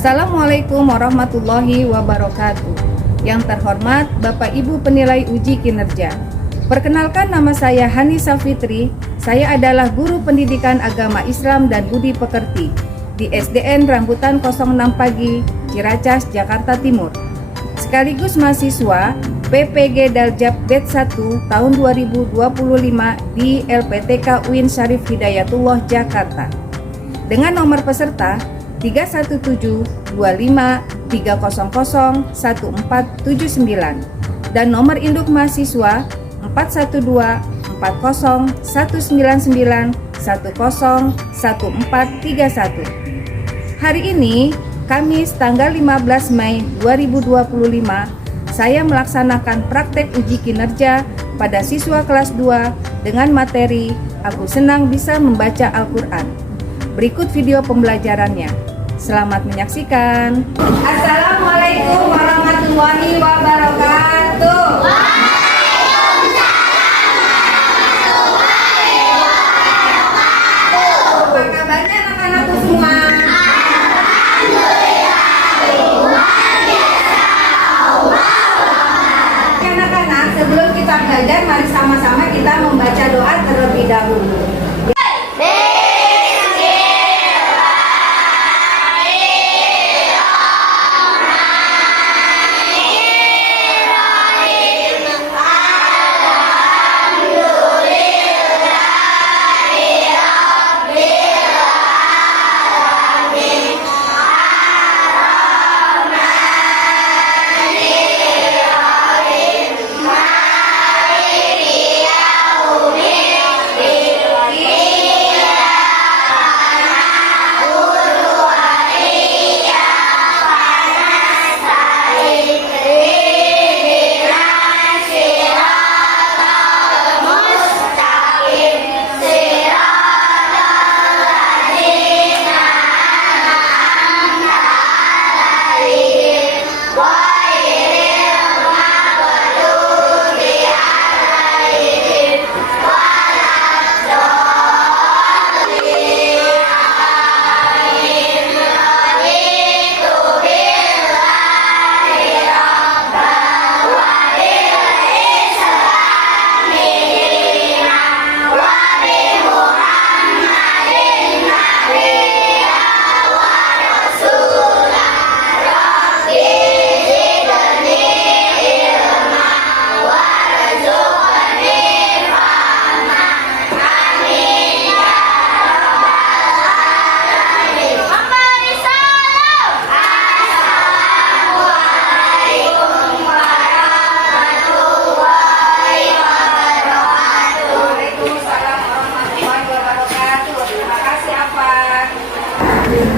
Assalamualaikum warahmatullahi wabarakatuh. Yang terhormat Bapak Ibu penilai uji kinerja. Perkenalkan, nama saya Hanisa Fitri. Saya adalah guru pendidikan agama Islam dan budi pekerti di SDN Rambutan 06 Pagi, Ciracas, Jakarta Timur. Sekaligus mahasiswa PPG Daljab Batch 1 tahun 2025 di LPTK UIN Syarif Hidayatullah Jakarta. Dengan nomor peserta 3172503001479 dan nomor induk mahasiswa 412-401-199-101431. Hari ini, Kamis tanggal 15 Mei 2025, saya melaksanakan praktek uji kinerja pada siswa kelas 2 dengan materi Aku Senang Bisa Membaca Al-Quran. Berikut video pembelajarannya. Selamat menyaksikan. Assalamualaikum warahmatullahi wabarakatuh. Apa kabarnya anak-anakku semua? Anak-anak, sebelum kita belajar, mari sama-sama kita membaca doa terlebih dahulu.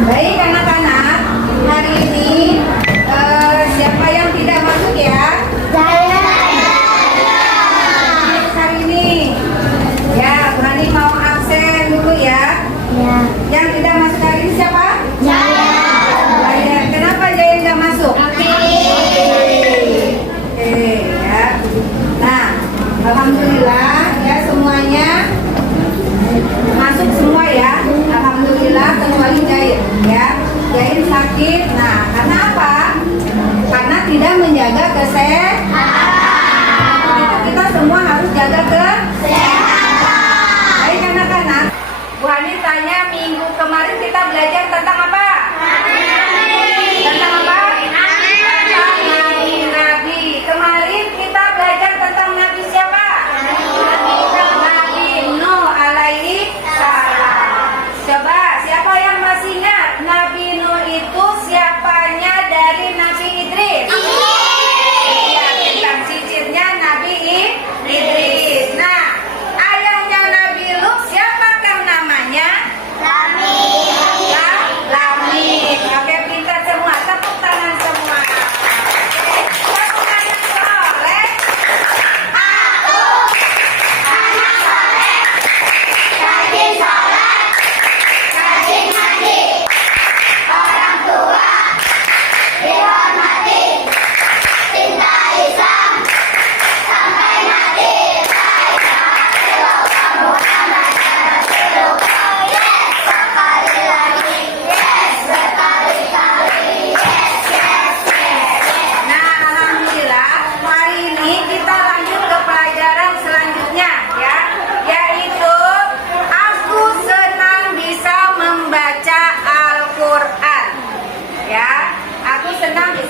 Baik anak-anak, hari ini siapa yang tidak masuk ya? Saya. Hari ini, ya berani mau absen dulu ya? Ya. Yang tidak masuk hari ini siapa? Jaya. Jaya. Kenapa Jaya tidak masuk? Oke, ya. Nah, alhamdulillah ya semuanya masuk semua ya. Alhamdulillah kecuali Jaya ya.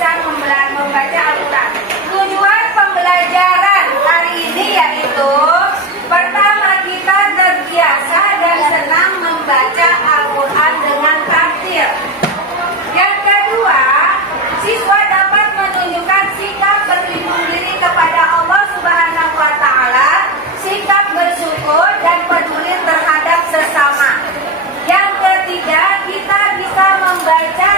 bisa membaca Al-Quran. Tujuan pembelajaran hari ini yaitu pertama, kita terbiasa dan senang membaca Al-Quran dengan tartil. Yang kedua, siswa dapat menunjukkan sikap berlindung diri kepada Allah Subhanahu wa Ta'ala, sikap bersyukur dan peduli terhadap sesama. Yang ketiga, kita bisa membaca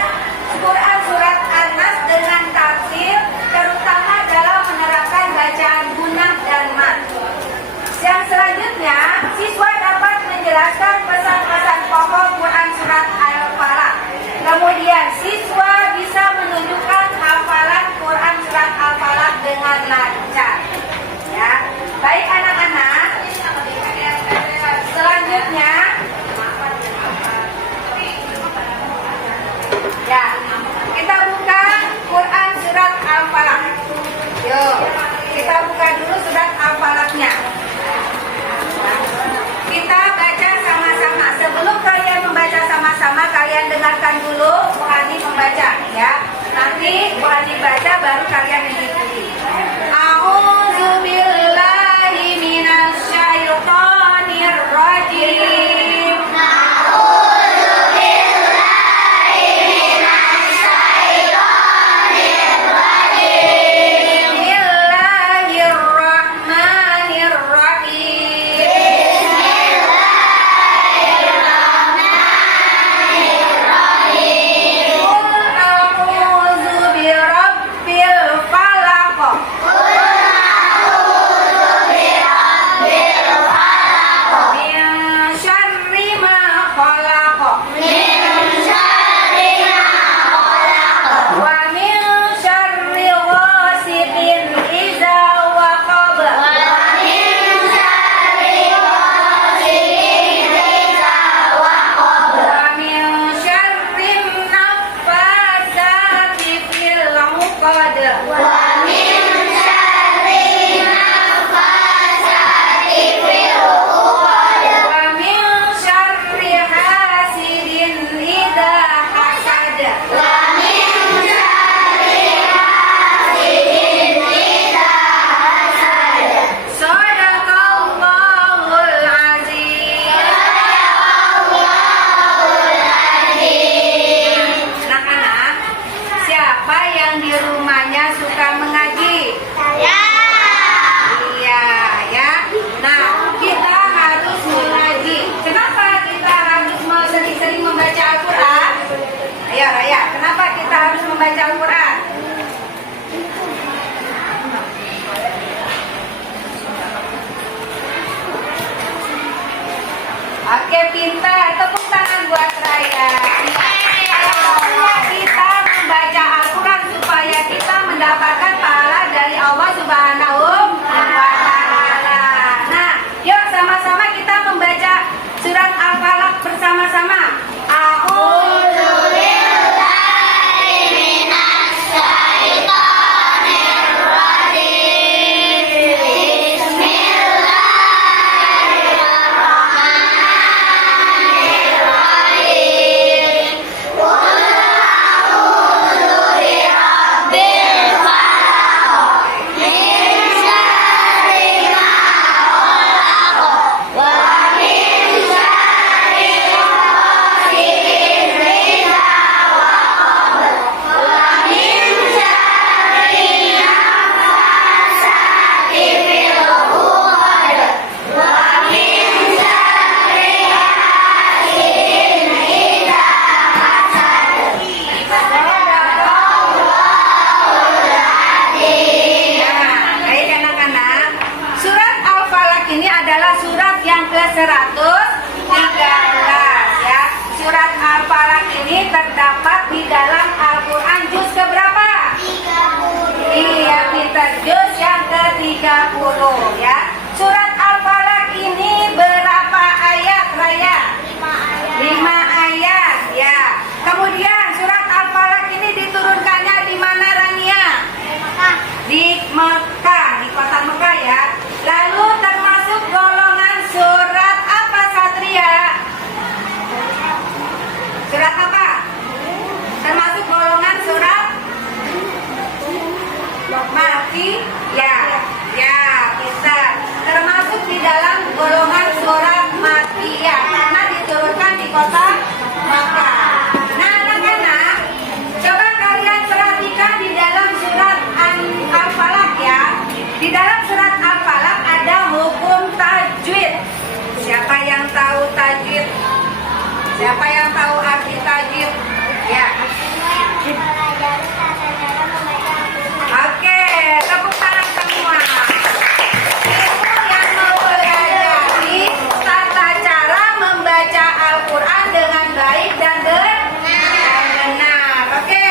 Quran surat An-Nas dengan tartil, terutama dalam menerapkan bacaan gunah dan mat. Yang selanjutnya, siswa dapat menjelaskan pesan-pesan pokok Quran surat Al-Falaq. Kemudian, siswa bisa menunjukkan hafalan Quran surat Al-Falaq dengan lancar. Ya, baik anak-anak. Selanjutnya, ya, kita buka Quran surat Al-Falaq. Yuk, kita buka dulu surat Al-Falaqnya. Kita baca sama-sama. Sebelum kalian membaca sama-sama, kalian dengarkan dulu Bu Hani membaca, ya. Nanti Bu Hani baca, baru kalian mengikuti. A'udzubillahi minasyaitonir rajim. Oke, pintar. Tepuk tangan buat Raya. Kita membaca Al-Quran supaya kita mendapatkan pahala dari Allah Subhanahu wa Ta'ala. Nah, yuk sama-sama kita membaca surat Al-Falaq bersama-sama. Terdapat di dalam Al-Quran juz keberapa? 30. Iya, pintar. Juz yang ke-30 ya. Surat Al-Falaq ini berapa ayat, Raya? 5 ayat ya. Kemudian surat Al-Falaq ini diturunkannya di mana, Rania? Di Mekah, di kota Mekah ya. Lalu termasuk golongan surat apa, Satria? Surat apa? Termasuk golongan surat Makiyah. Ya, pintar. Termasuk di dalam golongan surat Makiyah karena diturunkan di kota Makkah. Nah, anak-anak, coba kalian perhatikan di dalam surat Al-Falaq ya. Di dalam surat Al-Falaq ada hukum tajwid. Siapa yang tahu tajwid? Siapa yang tahu arti tajwid? Ya. Oke, tepuk tangan semua. Itu yang mempelajari tata cara membaca Al-Quran dengan baik dan benar. Oke.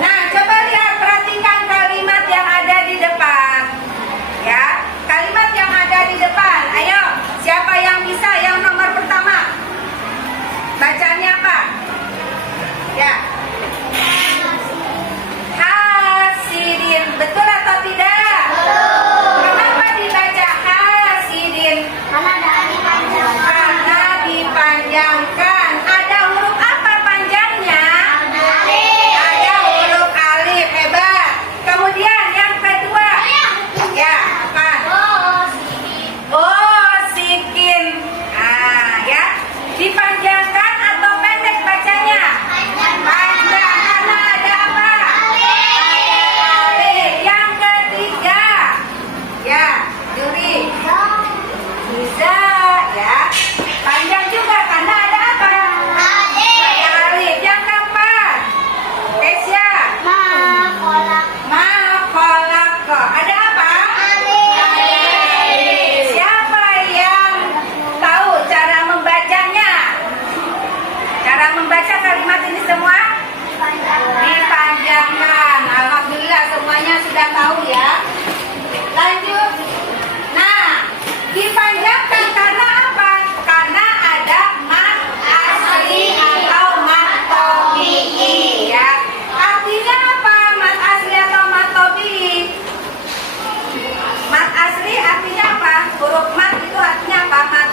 Nah, coba lihat, perhatikan kalimat yang ada di depan. Ya, kalimat yang ada di depan. Ayo, siapa yang bisa? Yang nomor pertama. Bacanya apa? Ya. Hasidin. Betul atau tidak? Betul. Kenapa dibaca hasidin? Karena dipanjangkan. Ada huruf apa panjangnya? Ada huruf alif. Hebat. Kemudian yang kedua. Ya, apa? Oh, sikin. Nah, ya. Dipanjangkan atau pendek bacanya? Panjang. Karena ada apa? Alif. Yang ketiga. Ya, Juri. Bisa, ya. Panjang juga karena ada apa? Ada alif. Yang keempat. Kesya. Makolako. Ada apa? Alif. Siapa yang tahu cara membacanya? Cara membaca kalimat ini semua dipanjangkan. Alhamdulillah semuanya sudah tahu ya. Lanjut. Nah, dipanjangkan karena apa? Karena ada mat asli atau mat tabi'i ya. Artinya apa? Mat asli atau mat tabi'i? Mat asli artinya apa? Huruf mat itu artinya apa? Mat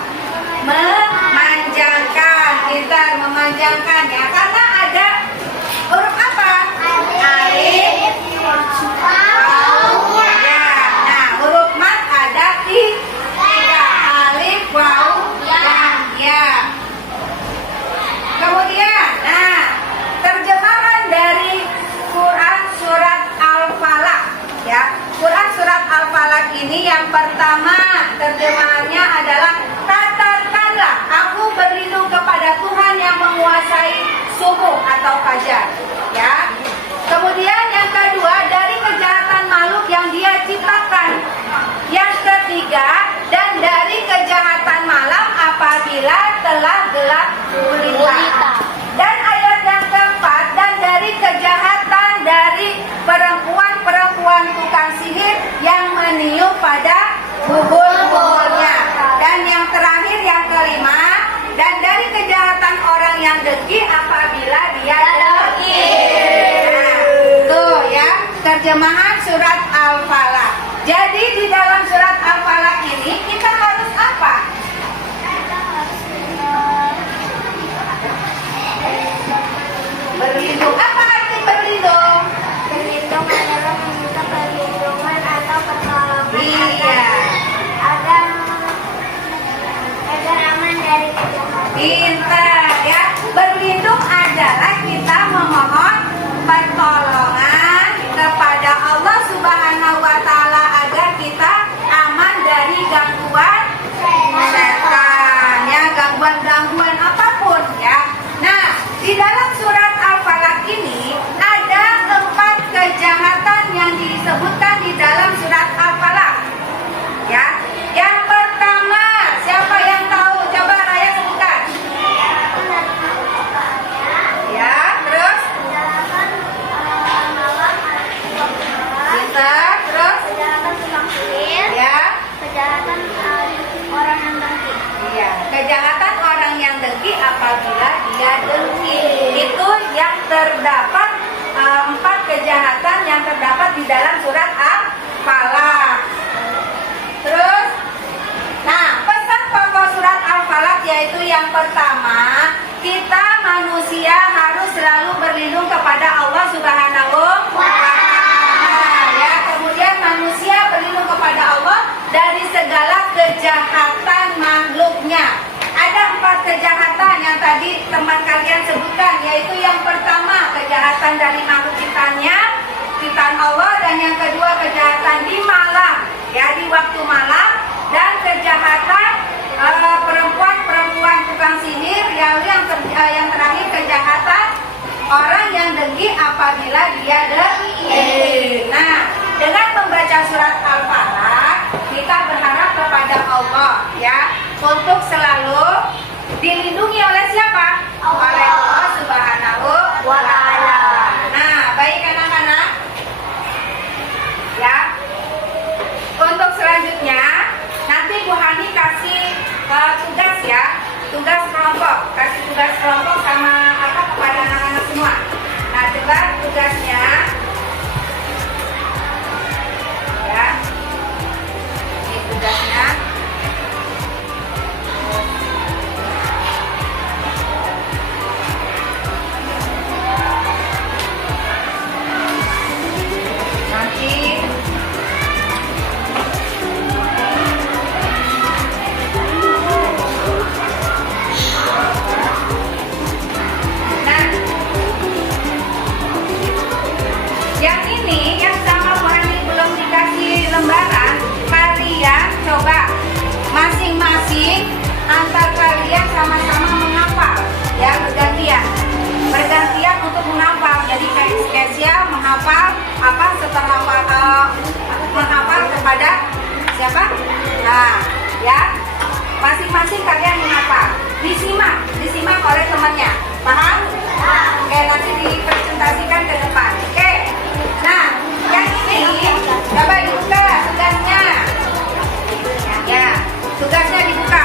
memanjangkan, pintar memanjangkan ya. Karena ada huruf apa? Alif, waw, ya. Nah, huruf mat ada tiga. Alif, waw, ya. Kemudian, nah, terjemahan dari Quran surat Al-Falaq ya. Quran surat Al-Falaq ini yang pertama terjemahannya adalah katakanlah aku berlindung kepada Tuhan yang menguasai subuh atau fajar ya. Kemudian yang kedua dari kejahatan makhluk yang dia ciptakan. Yang ketiga dan dari kejahatan malam apabila telah gelap gulita. Dan ayat yang keempat dan dari kejahatan dari perempuan-perempuan tukang sihir yang meniup pada buhul-buhulnya. Dan yang terakhir yang kelima dan dari kejahatan orang yang dengki apabila dia dengki. Nah, tuh ya terjemahan surat Al-Falaq. Jadi di dalam surat Al-Falaq ini kita harus apa? Berlindung. Apa arti berlindung? Berlindung adalah meminta perlindungan atau pertolongan Iya. agar aman dari kejahatan. Pintar ya. Berlindung adalah kita memohon pertolongan kepada Allah Subhanahu wa taala agar kita aman dari gangguan setan ya, gangguan-gangguan apapun ya. Nah, di dalam surat Al-Falaq ini ada 4 kejahatan yang disebutkan di dalam surat Al-Falaq. Ya. Yang pertama, siapa yang tahu? Coba Raya sebutkan. Ya, terus? Bisa, terus? Kejahatan tukang sihir. Ya. Kejahatan orang yang dengki. Iya, kejahatan orang yang dengki apabila dia dengki. Itu yang terdapat 4 kejahatan yang terdapat di dalam surat Al-Falaq. Terus, nah pesan pokok surat Al-Falaq yaitu yang pertama, kita manusia harus selalu berlindung kepada Allah Subhanahu wa taala. Ya, kemudian kejahatan dari makhluk ciptaan Allah, dan yang kedua kejahatan di malam, ya di waktu malam, dan kejahatan perempuan tukang sihir, yang terakhir kejahatan orang yang dengki apabila dia dengki. Nah, dengan membaca surat Al-Falaq kita berharap kepada Allah ya untuk selalu dilindungi oleh siapa? Oleh Allah Subhanahu wa Ta'ala. Nah, baik anak-anak. Ya. Untuk selanjutnya nanti Bu Hani kasih tugas ya, tugas kelompok sama kepada anak-anak semua. Nah, coba tugasnya ya. Ini tugasnya. Nanti yang ini yang sama Bu Hani belum dikasih lembaran, kalian coba masing-masing antar kalian sama-sama menghafal ya, bergantian untuk menghafal. Jadi spesial menghafal setelah menghafal kepada siapa? Nah ya, masing-masing kalian menghafal, disimak oleh temannya, paham? Oke, nanti dipresentasikan ke depan. Oke. Nah, yang ini coba dibuka tugasnya. Ya, tugasnya dibuka.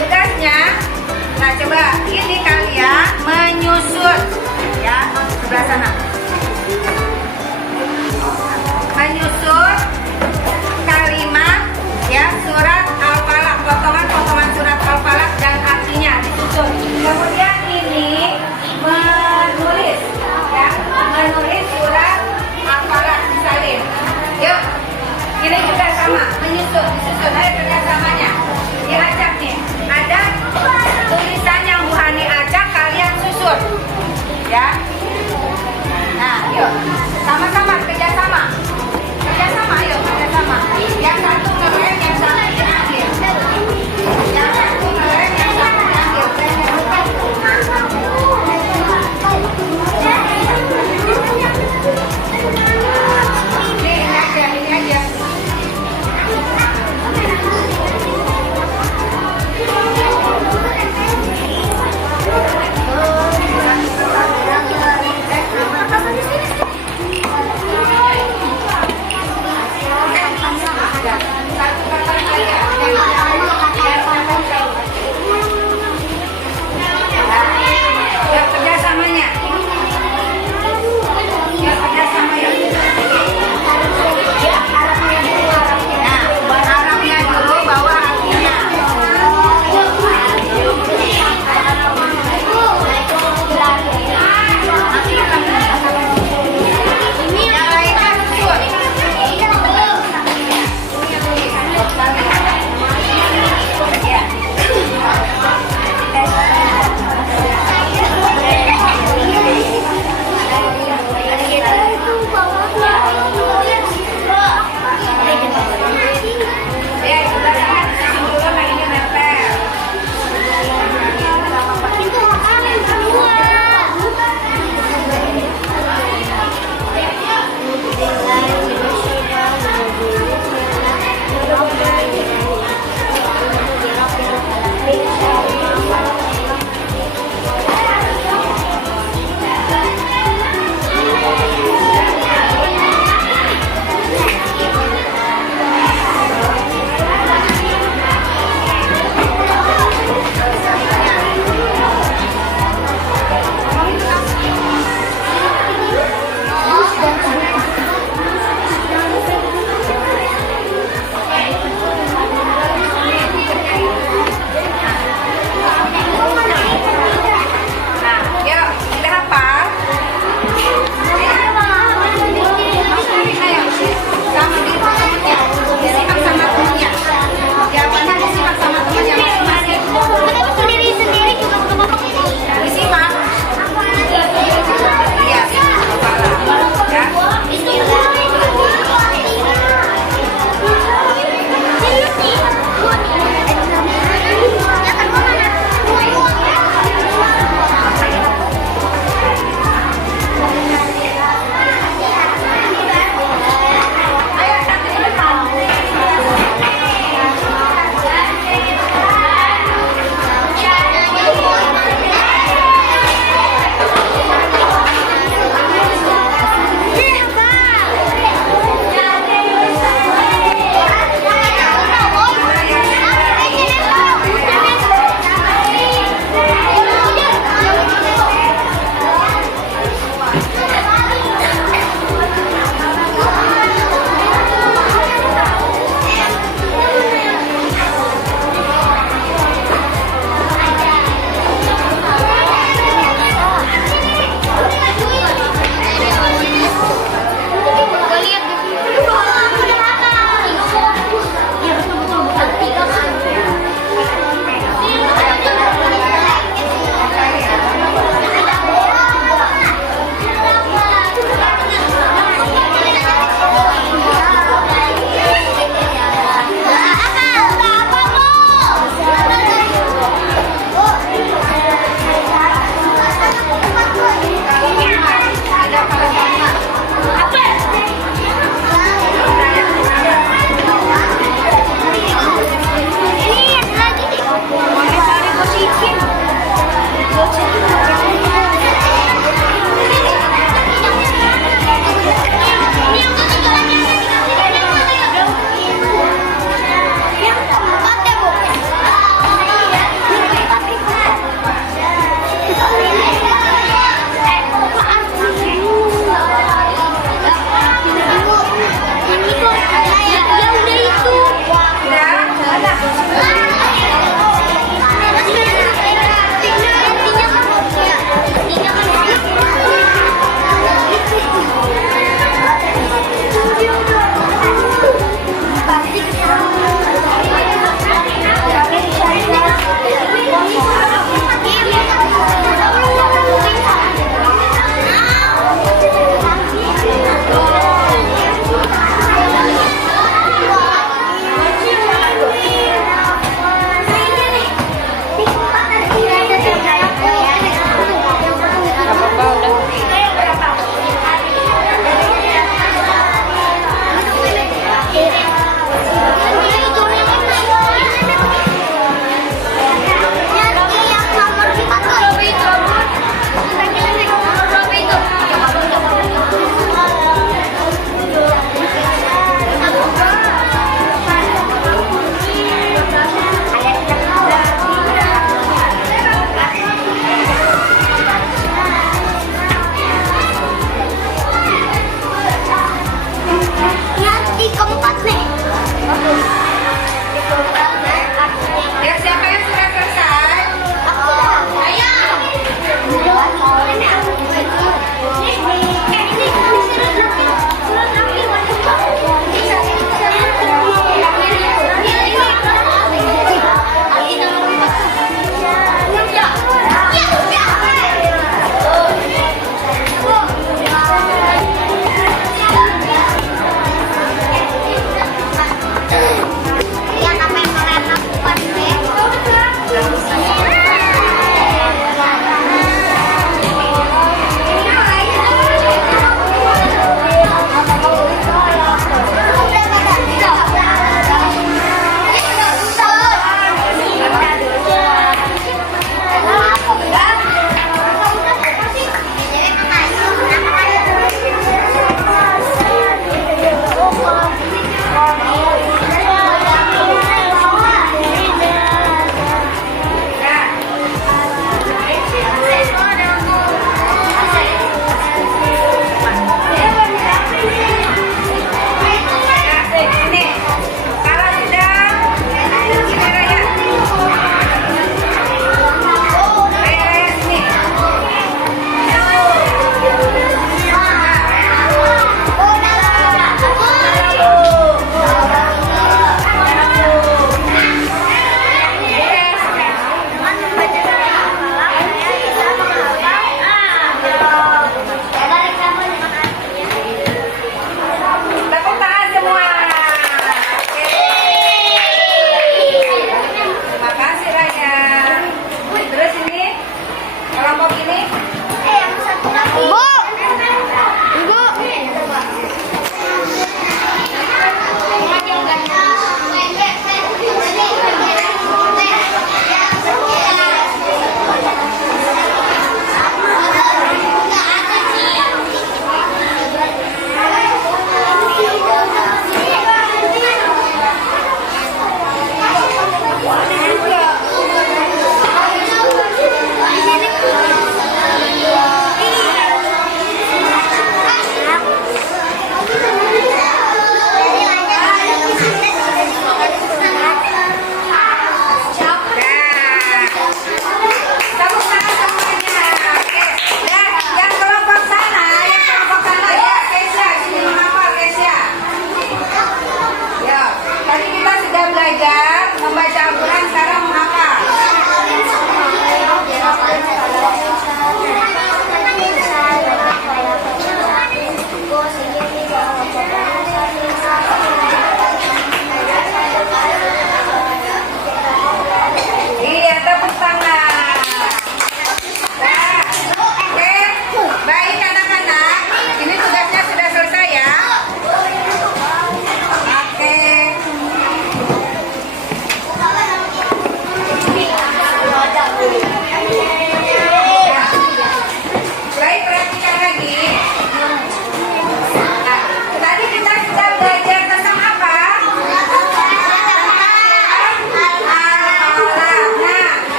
Tugasnya, nah coba ini kalian menyusun ya, sebelah sana. Menyusun kalimat ya surat Al-Falaq, potongan-potongan surat Al-Falaq dan artinya disusun. Kemudian ini menulis surat Al-Falaq disalin. Yuk, ini juga sama, disusun. Ayo kerjasamanya. Diajak nih, ada tulisan yang Bu Hani ajak, kalian susun. Ya. Nah, yuk.